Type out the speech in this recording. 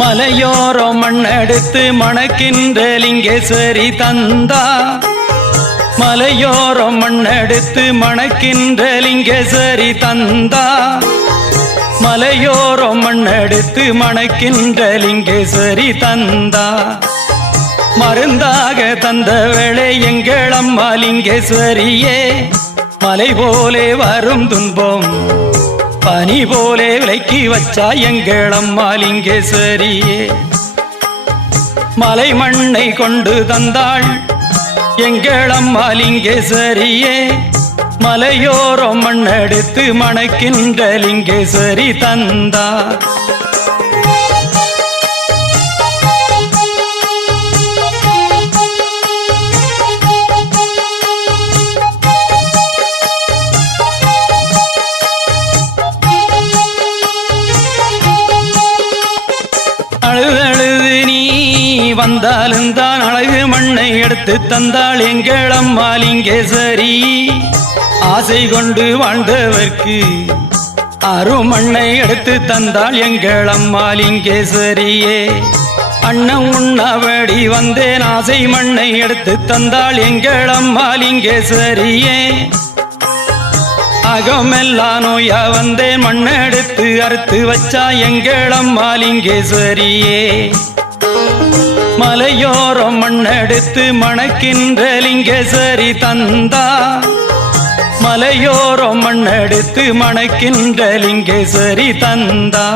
மலையோரம் மண்ணெடுத்து மணக்கின்ற லிங்கேஸ்வரி தந்தா மலையோரம் மண்ணெடுத்து மணக்கின்ற லிங்கேஸ்வரி தந்தா மலையோரம் மண்ணெடுத்து மணக்கின்ற லிங்கேஸ்வரி தந்தா மருந்தாக தந்த வேளை எங்கள் அம்மா லிங்கேஸ்வரியே மலை போலே வரும் துன்பம் பனி போலே விலக்கி வச்சா எங்கள் அம்மா லிங்கேஸ்வரியே மலை மண்ணை கொண்டு தந்தாள் எங்கள் அம்மா லிங்கேஸ்வரியே மலையோரம் மண்ணெடுத்து மணக்கின்ற லிங்கேஸ்வரி தந்தா அழுது நீ வந்தாலும் தான் அழகு மண்ணை எடுத்து தந்தாள் எங்கள் அம்மா லிங்கேஸ்வரி ஆசை கொண்டு வாழ்ந்தவர்க்கு அருமண்ணை எடுத்து தந்தாள் எங்கள் அம்மா லிங்கேஸ்வரியே அண்ணன் உண்ணாவடி வந்தேன் ஆசை மண்ணை எடுத்து தந்தாள் எங்கள் அம்மா லிங்கேஸ்வரியே அகமெல்லாம் நோயா வந்தேன் மண்ணெடுத்து அறுத்து வச்சா எங்கள் அம்மா லிங்கேஸ்வரியே மலையோரம் மண்ணெடுத்து மணக்கின்ற லிங்கேஸ்வரி தந்தா மலையோரம் மண்ணெடுத்து மணக்கின்ற லிங்கேஸ்வரி தந்தா